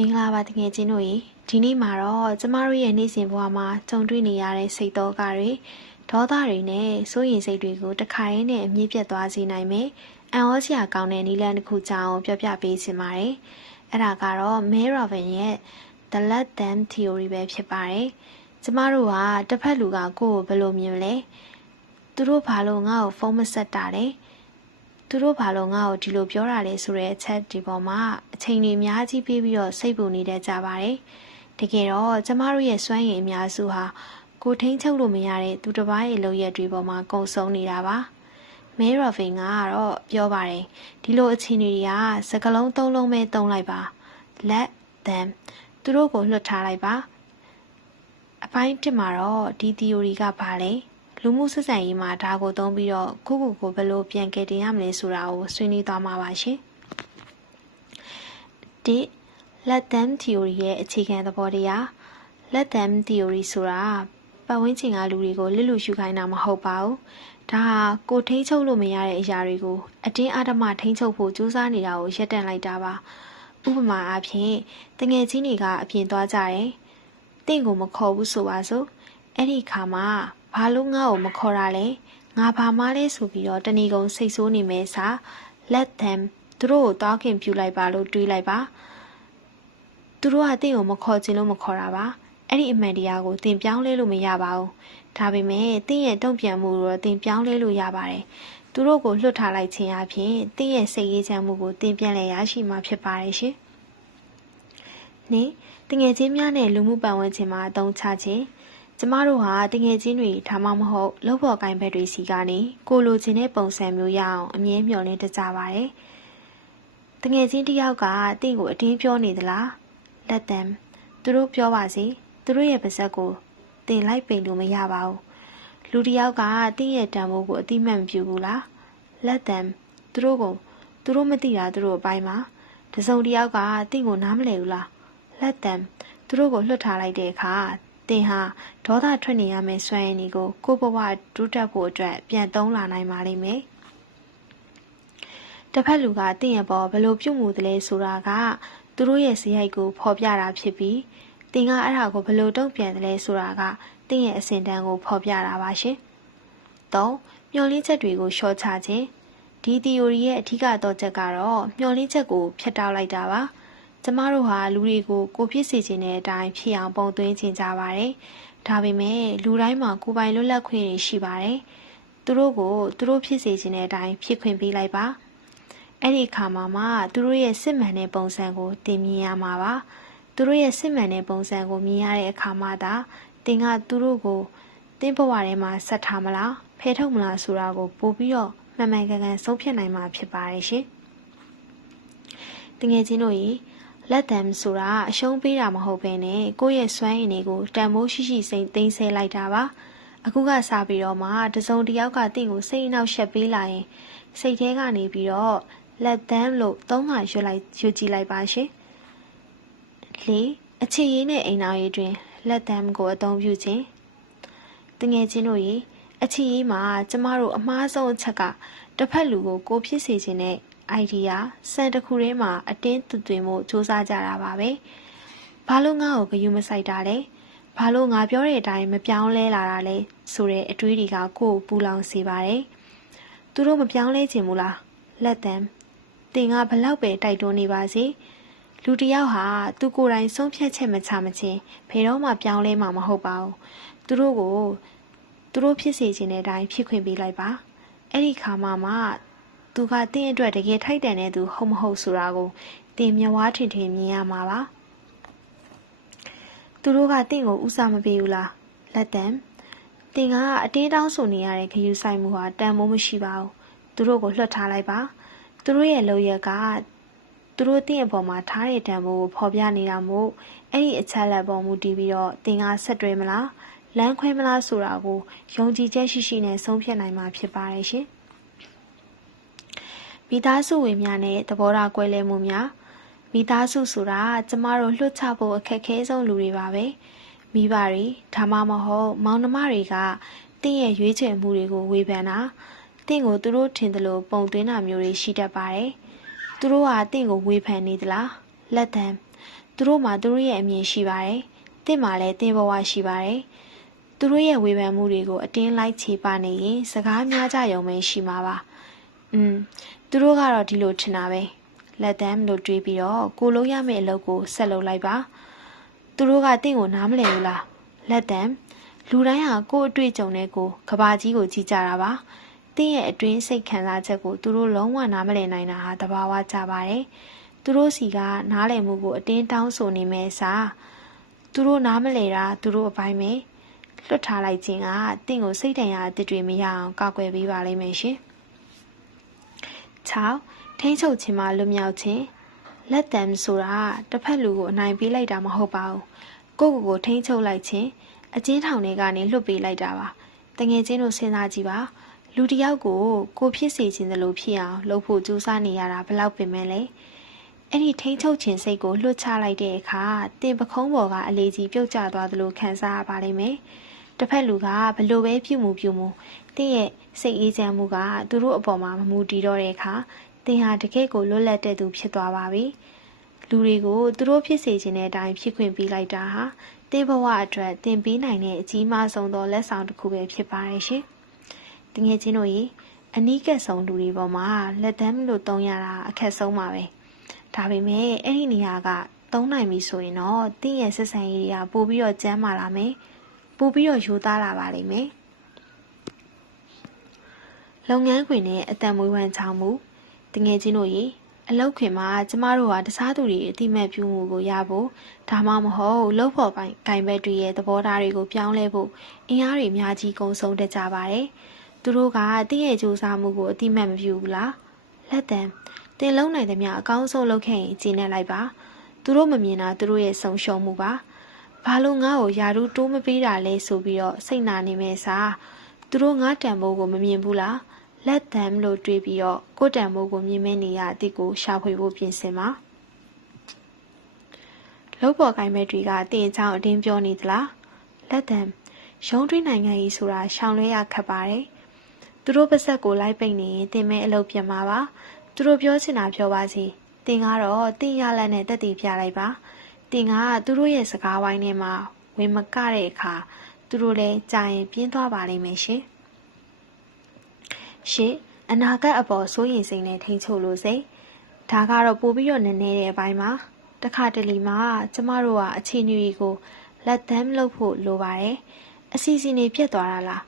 မင်္ဂလာပါတကယ်ချင်းတို့ရေဒီနေ့မှာတော့ကျမတို့ရဲ့နေ့စဉ်ဘဝမှာကြုံတွေ့နေရတဲ့စိတ်သောကတွေဒေါသတွေနဲ့စိုးရိမ်စိတ်တွေကိုတခါရင်းနဲ့အမြင့်ပြတ်သွားစေနိုင်မယ်အံ့ဩစရာကောင်းတဲ့နည်းလမ်းတစ်ခုကြောင်းပြောပြပေးချင်ပါတယ်အဲ့ဒါကတော့ Mel Robbins ရဲ့ The Let Them Theory ပဲဖြစ်ပါတယ်ကျမတို့ကတစ်ဖက်လူကကိုယ့်ကိုဘယ်လိုမြင်လဲသူတို့ဘာလို့ငါ့ကိုဖုန်းမဆက်တာလဲသူတို့ဘာလို့ငါ့ကိုဒီလိုပြောတာလဲဆိုတဲ့အချက်ဒီပေါ်မှာအချိန်တွေအများကြီးပေးပြီးတော့စိတ်ပူနေတတ်ကြပါတယ်။တကယ်တော့ကျမတို့ရဲ့စွမ်းရည်အများစုဟာကိုထိန်းချုပ်လို့မရတဲ့သူတစ်ပါးရဲ့လုပ်ရက်တွေပေါ်မှာကုန်ဆုံးနေတာပါ။ Mel Robbins ကတော့ပြောပါတယ်ဒီလိုအခြေအနေတွေကစကားလုံးသုံးလုံးပဲသုံးလိုက်ပါ Let them သူတို့ကိုလွှတ်ထားလိုက်ပါ။အပိုင်းတစ်မှာတော့ဒီ theory ကဘာလဲလူမှုဆက်ဆံရေးမှာဒါကိုသုံးပြီးတော့ခုခုကိုဘယ်လိုပြန်ကယ်တင်ရမလဲဆိုတာကိုဆွေးနွေးသွားမှာပါရှင်။ဒီ Let them theory ရဲ့အခြေခံသဘောတရား Let them theory ဆိုတာပတ်ဝန်းကျင်ကလူတွေကိုလစ်လူရှုခိုင်းတာမဟုတ်ပါဘူး။ဒါဟာကိုထိန်းချုပ်လို့မရတဲ့အရာတွေကိုအတင်းအဓမ္မထိန်းချုပ်ဖို့ကြိုးစားနေတာကိုရပ်တန့်လိုက်တာပါ။ဥပမာအားဖြင့်တငယ်ချင်းတွေကအပြင်သွားကြတယ်။တင့်ကိုမခေါ်ဘူးဆိုပါစို့။အဲ့ဒီခါမှာဘာလို့ငါ့ကိုမခေါ်တာလဲငါဘာမှလဲဆိုပြီးတော့တဏီကုံစိတ်ဆိုးနေမယ်စာ Let them သူတို့ကိုတောင်းခင်ပြလိုက်ပါလို့တွေးလိုက်ပါသူတို့ကတင့်ကိုမခေါ်ချင်လို့မခေါ်တာပါအဲ့ဒီအမှန်တရားကိုတင်ပြောင်းလဲလို့မရပါဘူးဒါပေမဲ့တင့်ရဲ့တုံ့ပြန်မှုကိုတော့တင်ပြောင်းလဲလို့ရပါတယ်သူတို့ကိုလွတ်ထားလိုက်ခြင်းအပြင်တင့်ရဲ့စိတ်ရေးချမ်းမှုကိုတင်ပြန်လဲရရှိမှာဖြစ်ပါတယ်ရှင်နေတငယ်ချင်းများနဲ့လူမှုပတ်ဝန်းကျင်မှာအသုံးချခြင်းကျမတို့ဟာတငယ်ချင်းတွေဒါမှမဟုတ်လုပ်ဖော်ကိုင်ဘက်တွေစီကနေကိုလိုချင်တဲ့ပုံစံမျိုးရအောင်အမြဲမျှော်လင့်တကြပါတယ်။တငယ်ချင်းတစ်ယောက်ကတင့်ကိုအတင်းပြောနေသလား။ Let them သူတို့ပြောပါစေသူတို့ရဲ့ပါဇက်ကိုတင်လိုက်ပိန်လို့မရပါဘူး။လူတစ်ယောက်ကတင့်ရဲ့တန်ဖိုးကိုအတိမတ်မပြုဘူးလား။ Let them သူတို့မသိတာသူတို့အပိုင်းမှာတစုံတစ်ယောက်ကတင့်ကိုနားမလည်ဘူးလား။ Let them သူတို့ကိုလွှတ်ထားလိုက်တဲ့အခါတင်ဟာဒေါသထွက်နေရမယ့်စွမ်းရည်တွေကိုကိုယ့်ဘဝတိုးတက်ဖို့အတွက်ပြန်သုံးလာနိုင်ပါလိမ့်မယ်။တစ်ဖက်လူကတင်ရဲ့ပေါ်ဘယ်လိုပြုမှုသလဲဆိုတာကသူတို့ရဲ့စရိုက်ကိုဖော်ပြတာဖြစ်ပြီးတင်ကအဲ့ဒါကိုဘယ်လိုတုံ့ပြန်သလဲဆိုတာကတင်ရဲ့အစဉ်တန်းကိုဖော်ပြတာပါရှင်။၃မျောလင်းချက်တွေကိုရှော့ချခြင်းဒီ theory ရဲ့အထူးသောချက်ကတော့မျောလင်းချက်ကိုဖျက်တောက်လိုက်တာပါ။ကျမတို့ဟာလူတွေကိုကိုဖြစ်စေခြင်းတဲ့အတိုင်းဖြစ်အောင်ပုံသွင်းခြင်းကြပါတယ်။ဒါပေမဲ့လူတိုင်းမှာကိုယ်ပိုင်လွတ်လပ်ခွင့်တွေရှိပါတယ်။သူတို့ကိုသူတို့ဖြစ်စေခြင်းတဲ့အတိုင်းဖြစ်ခွင့်ပေးလိုက်ပါ။အဲ့ဒီအခါမှာမှသူတို့ရဲ့စစ်မှန်တဲ့ပုံစံကိုတင်မြင်ရမှာပါ။သူတို့ရဲ့စစ်မှန်တဲ့ပုံစံကိုမြင်ရတဲ့အခါမှသာတင်ကသူတို့ကိုတင်းဘဝထဲမှာဆက်ထားမလားဖယ်ထုတ်မလားဆိုတာကိုပို့ပြီးတော့မှန်မှန်ကန်ကန်ဆုံးဖြတ်နိုင်မှာဖြစ်ပါတယ်ရှင်။တကယ်ချင်းတို့ရေLet them ဆိုတာအရှုံးပေးတာမဟုတ်ဘဲနဲ့ကိုယ့်ရဲ့စွမ်းရည်တွေကိုတန်ဖိုးရှိရှိစိတ်သိမ်းဆဲလိုက်တာပါအခုကစပြီးတော့မှတစုံတစ်ယောက်ကတင့်ကိုစိတ်အနှောက်ယှက်ပေးလာရင်စိတ်ထဲကနေပြီးတော့ Let them လို့သုံးခါရွတ်ကြည့်လိုက်ပါရှင်၄အခြေရေးနဲ့အိမ်နောက်ရေးတွင် Let them ကိုအသုံးပြုခြင်းတငယ်ချင်းတို့ရေအခြေရေးမှာကျမတို့အမှားဆုံးအချက်ကတစ်ဖက်လူကိုဖြစ်စေခြင်းနဲ့idea စံတစ်ခုထဲမှာအတင်းသွင်းဖို့စူးစမ်းကြတာပါပဲဘာလို့ငါ့ကိုဂရုမစိုက်တာလဲဘာလို့ငါပြောတဲ့အတိုင်းမပြောင်းလဲလာတာလဲဆိုတဲ့အတွေးတွေကကိုယ့်ကိုပူလောင်စေပါတယ်သူတို့မပြောင်းလဲခြင်းဘူးလား Let them တင်ကဘလောက်ပဲတိုက်တွန်းနေပါစေလူတစ်ယောက်ဟာသူကိုယ်တိုင်ဆုံးဖြတ်ချက်မချမချင်းဘယ်တော့မှပြောင်းလဲမှာမဟုတ်ပါဘူးသူတို့ဖြစ်စေခြင်းတဲ့အတိုင်းဖြစ်ခွင့်ပေးလိုက်ပါအဲ့ဒီခါမှသူကတင်းအတွက်တကယ်ထိုက်တန်တဲ့သူဟုတ်မဟုတ်ဆိုတာကိုတင်မျက်ဝါးထင်ထင်မြင်ရမှာပါသူတို့ကတင်းကိုဥစားမပေးဘူးလား Let them တင်ကအတင်းတောင်းဆိုနေရတဲ့ခယူးဆိုင်မှုဟာတန်မိုးမရှိပါဘူးသူတို့ကိုလွှတ်ထားလိုက်ပါသူတို့ရဲ့လုပ်ရက်ကသူတို့တင်းအပေါ်မှာထားတဲ့တန်ဖိုးကိုဖော်ပြနေတာမို့အဲ့ဒီအချက်လက်ပေါ်မူတည်ပြီးတော့တင်ကဆက်တွဲမလားလမ်းခွဲမလားဆိုတာကိုယုံကြည်ချက်ရှိရှိနဲ့ဆုံးဖြတ်နိုင်မှာဖြစ်ပါတယ်ရှင်မိသားစုဝင်များနဲ့သဘောထားကွဲလွဲမှုများမိသားစုဆိုတာကျမတို့လွှတ်ချဖို့အခက်ခဲဆုံးလူတွေပါပဲမိဘတွေဒါမှမဟုတ်မောင်နှမတွေကတင့်ရဲ့ရွေးချယ်မှုတွေကိုဝေဖန်တာတင့်ကိုသူတို့ထင်တယ်လို့ပုံသွင်းတာမျိုးတွေရှိတတ်ပါတယ်သူတို့ကတင့်ကိုဝေဖန်နေသလားLet them သူတို့မှာသူတို့ရဲ့အမြင်ရှိပါတယ်တင့်မှာလည်းတင်ဘဝရှိပါတယ်သူတို့ရဲ့ဝေဖန်မှုတွေကိုအတင်းလိုက်ချေပနေရင်စကားများကြရုံပဲရှိမှာပါသူတို့ကတော့ဒီလိုထင်တာပဲလက်တမ်းလို့တွေးပြီးတော့ကိုလုံးရမယ့်အလုပ်ကိုဆက်လုပ်လိုက်ပါသူတို့ကတင့်ကိုနားမလည်ဘူးလားလက်တမ်းလူတိုင်းဟာကိုယ့်အတွေ့အကြုံနဲ့ကိုကဘာကြီးကိုကြည့်ကြတာပါတင့်ရဲ့အတွင်းစိတ်ခံစားချက်ကိုသူတို့လုံးဝနားမလည်နိုင်တာဟာတဘာဝကြပါတယ်သူတို့စီကနားလည်မှုကိုအတင်းတောင်းဆိုနေမယ်စားသူတို့နားမလည်တာသူတို့အပိုင်းပဲလွတ်ထားလိုက်ခြင်းကတင့်ကိုစိတ်တန်ရာအသစ်တွေမရအောင်ကာကွယ်ပေးပါလိမ့်မယ်ရှင်6ထိန်းချုပ်ခြင်းမှလွတ်မြောက်ခြင်းလက်တံဆိုတာတစ်ဖက်လူကိုအနိုင်ပေးလိုက်တာမဟုတ်ပါဘူးကိုယ့်ကိုယ်ကိုထိန်းချုပ်လိုက်ခြင်းအကျဉ်းထောင်တွေကနေလွတ်ပေးလိုက်တာပါတငယ်ချင်းတို့စဉ်းစားကြည့်ပါလူတစ်ယောက်ကိုဖြစ်စေခြင်းသလိုဖြစ်အောင်လုပ်ဖို့ကြိုးစားနေရတာဘလောက်ပင်မဲ့လဲအဲ့ဒီထိန်းချုပ်ခြင်းစိတ်ကိုလွှတ်ချလိုက်တဲ့အခါတင်ပခုံးပေါ်ကအလေးကြီးပြုတ်ကျသွားသလိုခံစားရပါလိမ့်မယ်တစ်ဖက်လူကဘလို့ပဲပြုမှုတင်းရဲ့စိတ်အေးချမ်းမှုကသူတို့အပေါ်မှာမမူတည်တော့တဲ့အခါတင်ဟာတကယ့်ကိုလွတ်လပ်တဲ့သူဖြစ်သွားပါပြီလူတွေကိုသူတို့ဖြစ်စေခြင်းတဲ့အတိုင်းဖြစ်ခွင့်ပေးလိုက်တာဟာတင်ဘဝအတွက်တင်ပေးနိုင်တဲ့အကြီးမားဆုံးသောလက်ဆောင်တစ်ခုပဲဖြစ်ပါတယ်ရှင်တကယ်ချင်းတို့ရေအနီးကပ်ဆုံးလူတွေပေါ်မှာလက်တမ်းလို့သုံးရတာအခက်ဆုံးပါပဲဒါပေမဲ့အဲ့ဒီနေရာကသုံးနိုင်ပြီဆိုရင်တော့တင်းရဲ့ဆက်ဆံရေးတွေကပို့ပြီးတော့ကျန်းမာလာမယ်ပို့ပြီးတော့ယူသားလာပါလိမ့်မယ်လုပ်ငန်းခွင်နဲ့အတန်မွေးဝမ်းချောင်းမှုတငယ်ချင်းတို့ရေအလုပ်ခွင်မှာကျမတို့ဟာတခြားသူတွေအတိမတ်ပြုမှုကိုရဖို့ဒါမှမဟုတ်လုပ်ဖို့ပိုင်းဂိုင်ဘက်တွေရဲ့သဘောထားတွေကိုပြောင်းလဲဖို့အင်အားတွေအများကြီးကုန်ဆုံးတတ်ကြပါတယ်သူတို့ကတင်းရဲ့ကြိုးစားမှုကိုအတိမတ်မပြုဘူးလားလက်တံတင်လုံးနိုင်တဲ့မြအကောင်းဆုံးလုပ်ခဲ့ရင်ကျင်းနေလိုက်ပါသူတို့မမြင်တာသူတို့ရဲ့ဆုံးရှုံးမှုပါဘာလို့ငါ့ကိုယာရုတိုးမပေးတာလဲဆိုပြီးတော့စိတ်နာနေမယ်စားသူတို့ငါတန်ဖိုးကိုမမြင်ဘူးလားလက်တံလို့တွေးပြီးတော့ကိုတန်ဖိုးကိုမြင်မဲနေရအတိကိုရှာဖွေဖို့ပြင်ဆင်ပါလုပ်ပေါ်ကိုင်မဲ့တွေကတင်အကြောင်းအတင်းပြောနေသလားလက်တံရုံးတွင်းနိုင်ငံကြီးဆိုတာရှောင်လွှဲရခက်ပါတယ်သူတို့ပါဆက်ကိုလိုက်ပိတ်နေရင်တင်မဲအလုပ်ပြန်မှာပါသူတို့ပြောချင်တာပြောပါစီတင်ကတော့တင်ရလက်နဲ့တက်တည်ပြလိုက်ပါတင်ကသူတို့ရဲ့စကားဝိုင်းထဲမှာဝင်မကတဲ့အခါသူတို့လည်းကြာရင်ပြင်းသွားပါလိမ့်မယ်ရှင်အနာဂတ်အပေါ်စိုးရိမ်စိတ်နဲ့ထိန်းချုပ်လို့စိဒါကတော့ပို့ပြီးတော့နည်းနည်းတဲ့အပိုင်းမှာတခါတလေမှာကျမတို့ကအခြေအနေကိုလက်သမ်းလုပ်ဖို့လိုပါတယ်အစီအစဉ်တွေပြတ်သွားတာလား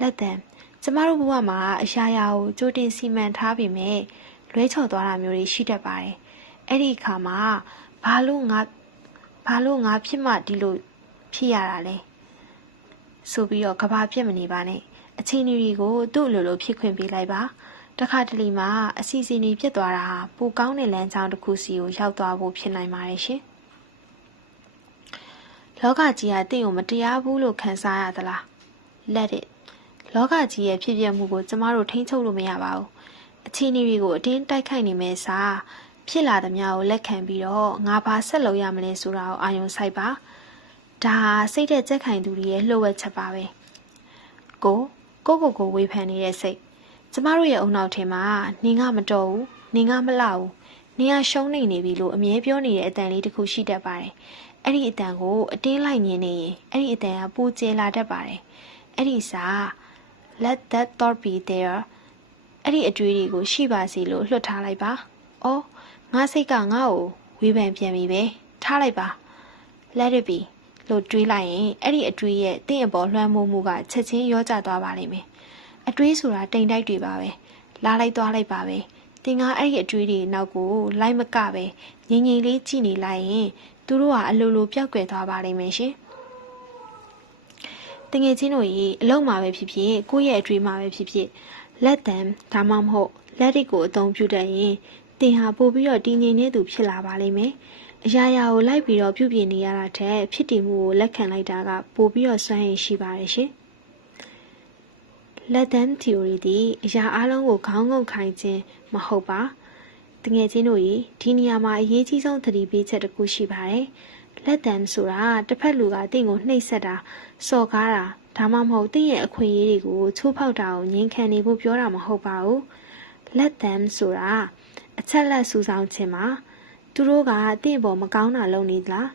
လက်သမ်းကျမတို့ဘဝမှာအရာရာကိုကြိုတင်စီမံထားပြီးမြဲလွဲချော်သွားတာမျိုးတွေရှိတတ်ပါတယ်အဲ့ဒီအခါမှာဘာလို့ငါဖြစ်မှဒီလိုဖြစ်ရတာလဲဆိုပြီးတော့ကဘာပြစ်မနေပါနဲ့အချိန်တွေကိုသူ့လိုဖြစ်ခွင့်ပေးလိုက်ပါတခါတလေမှာအစီအစဉ်တွေပြတ်သွားတာဟာပိုကောင်းတဲ့လမ်းကြောင်းတစ်ခုစီကိုရောက်သွားဖို့ဖြစ်နိုင်ပါတယ်ရှင်လောကကြီးကတင့်ကိုမတရားဘူးလို့ခံစားရသလား Let it လောကကြီးရဲ့ဖြစ်ပျက်မှုကိုကျမတို့ထိန်းချုပ်လို့မရပါဘူးအခြေအနေတွေကိုအတင်းတိုက်ခိုက်နေမယ်စားဖြစ်လာသမျှကိုလက်ခံပြီးတော့ငါဘာဆက်လုပ်ရမလဲဆိုတာကိုအာရုံစိုက်ပါဒါစိတ်တဲ့ကြက်ခိုင်သူတွေရဲ့လှုပ်ဝက်ချက်ပါပဲကိုဝေဖန်နေတဲ့စိတ်ကျမတို့ရဲ့အုံနောက်ထဲမှာနင်ကမတော်ဘူးနင်ကမလှဘူးနင်ကရှုံးနေပြီလို့အမြဲပြောနေတဲ့အတန်လေးတစ်ခုရှိတတ်ပါတယ်အဲ့ဒီအတန်ကိုအတင်းလိုက်ညင်နေရင်အဲ့ဒီအတန်ကပူကျဲလာတတ်ပါတယ်အဲ့ဒီစာ let that thought be there အဲ့ဒီအတွေးတွေကိုရှိပါစေလို့လွှတ်ထားလိုက်ပါအော်ငါစိတ်ကငါ့ကိုဝေဖန်ပြန်ပြီပဲထားလိုက်ပါ let it be လို့တွေးလိုက်ရင်အဲ့ဒီအတွေးရဲ့တင့်အပေါ်လွှမ်းမိုးမှုကချက်ချင်းရောကျသွားပါလိမ့်မယ်အတွေးဆိုတာတိမ်တိုက်တွေပါပဲလာလိုက်သွားလိုက်ပါပဲတင်ကအဲ့ဒီအတွေးတွေနောက်ကိုလိုက်မကပဲငြိမ်ငြိမ်လေးကြည့်နေလိုက်ရင်သူတို့ကအလိုလိုပျောက်ကွယ်သွားပါလိမ့်မယ်ရှင်တငယ်ချင်းတို့ရေအလုံးမှာပဲဖြစ်ဖြစ်ကိုယ့်ရဲ့အတွေးမှာပဲဖြစ်ဖြစ်လက်တံဒါမှမဟုတ်လက်ဒီကိုအသုံးပြုတတ်ရင်တင်ဟာပို့ပြီးတော့တည်ငြိမ်နေသူဖြစ်လာပါလိမ့်မယ်အရာရာကိုလိုက်ပြီးတော့ပြုပြင်နေရတာတဲ့ဖြစ်တည်မှုကိုလက်ခံလိုက်တာကပို့ပြီးတော့စွမ်းရည်ရှိပါတယ်ရှင်လက်တံ theory ဒီအရာအလုံးကိုခေါင်းငုံခိုင်းခြင်းမဟုတ်ပါတကယ်ချင်းတို့ရေဒီနေရာမှာအရေးကြီးဆုံးသတိပေးချက်တစ်ခုရှိပါတယ်လက်တံဆိုတာတစ်ဖက်လူကတင့်ကိုနှိပ်စက်တာစော်ကားတာဒါမှမဟုတ်တင့်ရဲ့အခွင့်အရေးတွေကိုချိုးဖောက်တာကိုငြင်းခံနေဖို့ပြောတာမဟုတ်ပါဘူးလက်တံဆိုတာအချက်လက်စူးစောင်းခြင်းမှာ သူတို့ကတင့်ပေါ်မကောင်းတာလုပ်နေသလား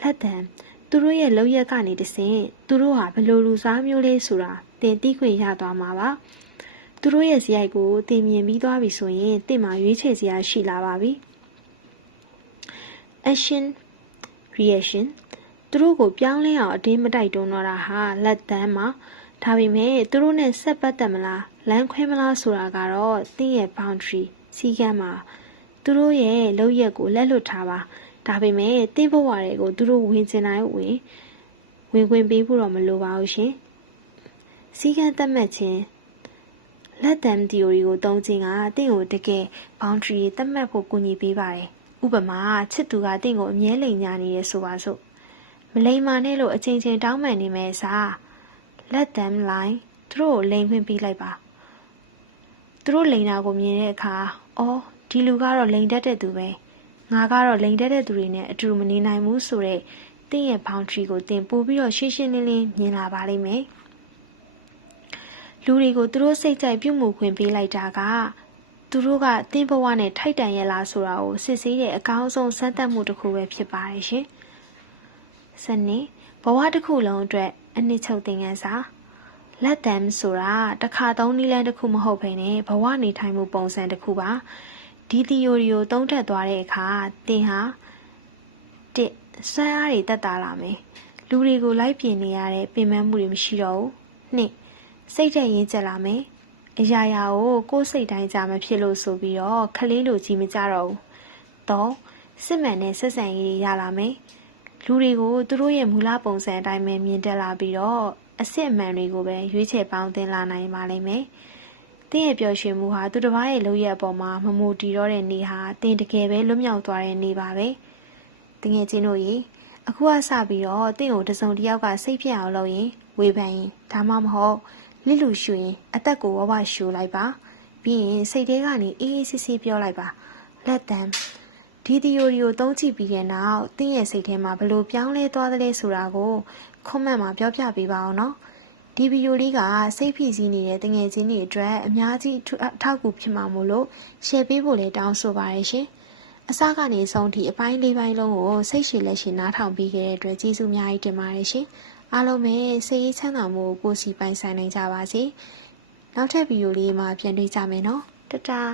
လက်တံသူတို့ရဲ့လောက်ရက်ကနေတဆင့်သူတို့ဟာဘယ်လိုလူစားမျိုးလေးဆိုတာတင်သိခွင့်ရသွားမှာပါသူတို့ရဲ့ဇယိုက်ကိုတင်မြင်ပြီးသွားပြီဆိုရင်တင့်မှာရွေးချယ်စရာရှိလာပါပြီ action reaction သူတို့ကိုပြောင်းလဲအောင်အတင်းမတိုက်တွန်းတော့တာဟာလက်တံမှာဒါပေမဲ့သူတို့နဲ့ဆက်ပတ်သက်မလားလမ်းခွဲမလားဆိုတာကတော့တင့်ရဲ့ boundary စီကံမှာသူတို့ရဲ့လောက်ရက်ကိုလက်လွတ်ထားပါဒါပေမဲ့တင့်ဘဝတွေကိုသူတို့ဝင်ကျင်တိုင်းဝင်ခွင့်ပေးဖို့တော့မလိုပါဘူးရှင်စီကံသတ်မှတ်ခြင်းလက်တံ theory ကိုသုံးခြင်းကတင့်ကိုတကယ် boundary သတ်မှတ်ဖို့ကူညီပေးပါတယ်ဥပမာချစ်သူကတင့်ကိုအမြဲလိမ်ညာနေရဆိုပါစို့မလိမ်မာနဲ့လို့အချိန်ချင်းတောင်းပန်နေမယ်စား let them lie သူတို့ကိုလိမ်ခွင့်ပေးလိုက်ပါသူတို့လိမ်တာကိုမြင်တဲ့အခါအော်ဒီလူကတော့လိမ်တတ်တဲ့သူပဲငါကတော့လိမ်တတ်တဲ့သူတွေနဲ့အတူမနေနိုင်ဘူးဆိုတဲ့တင့်ရဲ့ boundary ကိုတင်ပို့ပြီးတော့ရှင်းရှင်းလင်းလင်းမြင်လာပါလိမ့်မယ်လူတွေကိုသူတို့စိတ်ကြိုက်ပြုမှုခွင့်ပေးလိုက်တာကသူတို့ကတင့်ဘဝနဲ့ထိုက်တန်ရဲ့လားဆိုတာကိုစစ်ဆေးတဲ့အကောင်းဆုံးစမ်းသပ်မှုတစ်ခုပဲဖြစ်ပါတယ်ရှင်စနေဘဝတစ်ခုလုံးအတွက်အနှစ်ချုပ်သင်ခန်းစာလက်တံဆိုတာတစ်ခါသုံးနည်းလမ်းတစ်ခုမဟုတ်ဘဲနဲ့ဘဝနေထိုင်မှုပုံစံတစ်ခုပါဒီ theory ကိုသုံးသပ်သွားတဲ့အခါသင်ဟာတစ်စွမ်းအားတွေတက်တာလာမယ်လူတွေကိုလိုက်ပြင်နေရတဲ့ပင်ပန်းမှုတွေမရှိတော့ဘူးနှစ်စိတ်ဓာတ်ရင်းကျက်လာမယ်အရာရာကိုကိုယ်စိတ်တိုင်းကြမဖြစ်လို့ဆိုပြီးတော့ခလေးလိုကြီးမကြတော့ဘူးတော့စစ်မှန်တဲ့ဆက်ဆံရေးတွေရလာမယ်လူတွေကိုသူတို့ရဲ့မူလပုံစံအတိုင်းပဲမြင်တက်လာပြီးတော့အစစ်အမှန်တွေကိုပဲရွေးချယ်ပေါင်းသင်လာနိုင်ပါလိမ့်မယ်။တင်းရဲ့ပျော်ရွှင်မှုဟာသူတစ်ပါးရဲ့လုပ်ရက်အပေါ်မှာမမူတည်တော့တဲ့နေ့ဟာတင်းတကယ်ပဲလွတ်မြောက်သွားတဲ့နေ့ပါပဲ။တကယ်ချင်းတို့ရေအခုကစပြီးတော့တင်းကိုတစုံတစ်ယောက်ကစိတ်ဖြစ်အောင်လုပ်ရင်ဝေဖန်ရင်ဒါမှမဟုတ်လစ်လူရှူရင်အသက်ကိုဝဝရှူလိုက်ပါပြီးရင်စိတ်ထဲကနေအေးအေးဆေးဆေးပြောလိုက်ပါလက်တံဒီ theory ကိုသုံးကြည့်ပြီးတဲ့နောက်တင်းရဲ့စိတ်ထဲမှာဘယ်လိုပြောင်းလဲသွားသလဲဆိုတာကိုcomment မှာပြောပြပေးပါအောင်နော်ဒီဗီဒီယိုလေးကစိတ်ဖိစီးနေတဲ့တငယ်ချင်းတွေအတွက်အများကြီးအထောက်အကူဖြစ်မှာမို့လို့ share ပေးဖို့လည်းတောင်းဆိုပါရရှင်အစကနေဆုံးထိအပိုင်းလေးပိုင်းလုံးကိုစိတ်ရှည်လက်ရှည်နားထောင်ပြီးခဲ့တဲ့အတွက်ကျေးဇူးအများကြီးတင်ပါတယ်ရှင်အားလုံးပဲစိတ်ရေးချမ်းသာမှုကိုကိုယ်စီပိုင်ဆိုင်နိုင်ကြပါစေနောက်ထပ်ဗီဒီယိုလေးမှာပြန်တွေ့ကြမယ်နော်တတား